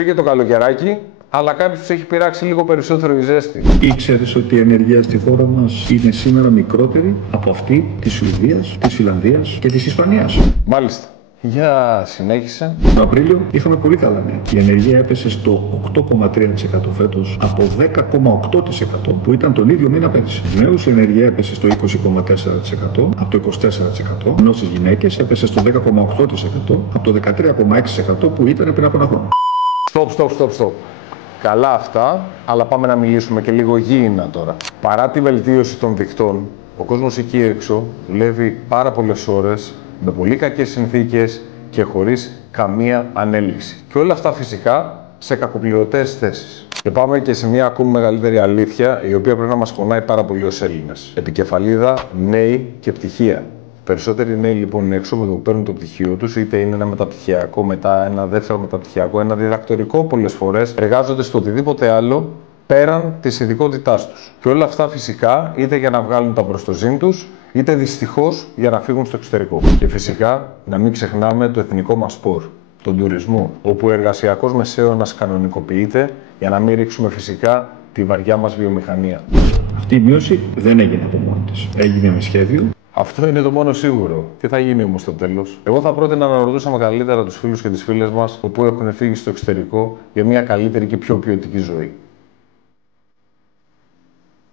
Πήγε το καλοκαιράκι, αλλά κάποιος τους έχει πειράξει λίγο περισσότερο η ζέστη. Ήξερες ότι η ενέργεια στη χώρα μας είναι σήμερα μικρότερη από αυτή της Σουηδίας, της Φιλανδίας και της Ισπανίας? Μάλιστα. Για συνέχισε. Τον Απρίλιο είχαμε πολύ καλά νέα. Η ενέργεια έπεσε στο 8,3% φέτος από 10,8% που ήταν τον ίδιο μήνα πέρυσι. Στους νέους η ενέργεια έπεσε στο 20,4% από το 24%, ενώ στις γυναίκες έπεσε στο 10,8% από το 13,6% που ήταν πριν από ένα χρόνο. Στοπ. Καλά αυτά, αλλά πάμε να μιλήσουμε και λίγο γήινα τώρα. Παρά τη βελτίωση των δικτών, ο κόσμος εκεί έξω δουλεύει πάρα πολλές ώρες, με πολύ κακές συνθήκες και χωρίς καμία ανέλυξη. Και όλα αυτά φυσικά σε κακοπληρωτές θέσεις. Και πάμε και σε μια ακόμη μεγαλύτερη αλήθεια, η οποία πρέπει να μας χωνάει πάρα πολύ ως Έλληνες. Επικεφαλίδα, νέοι και πτυχία. Περισσότεροι νέοι λοιπόν είναι έξω με το που παίρνουν το πτυχίο τους, είτε είναι ένα μεταπτυχιακό, μετά ένα δεύτερο μεταπτυχιακό, ένα διδακτορικό πολλές φορές, εργάζονται στο οτιδήποτε άλλο πέραν της ειδικότητάς τους. Και όλα αυτά φυσικά είτε για να βγάλουν τα προστοζήν τους, είτε δυστυχώς για να φύγουν στο εξωτερικό. Και φυσικά να μην ξεχνάμε το εθνικό μας σπορ, τον τουρισμό, όπου ο εργασιακός μεσαίωνας κανονικοποιείται για να μην ρίξουμε φυσικά τη βαριά μας βιομηχανία. Αυτή η μείωση δεν έγινε από μόνη της. Έγινε με σχέδιο. Αυτό είναι το μόνο σίγουρο. Τι θα γίνει όμως στο τέλος? Εγώ θα πρότεινα να ρωτούσαμε καλύτερα τους φίλους και τις φίλες μας που έχουν φύγει στο εξωτερικό για μια καλύτερη και πιο ποιοτική ζωή.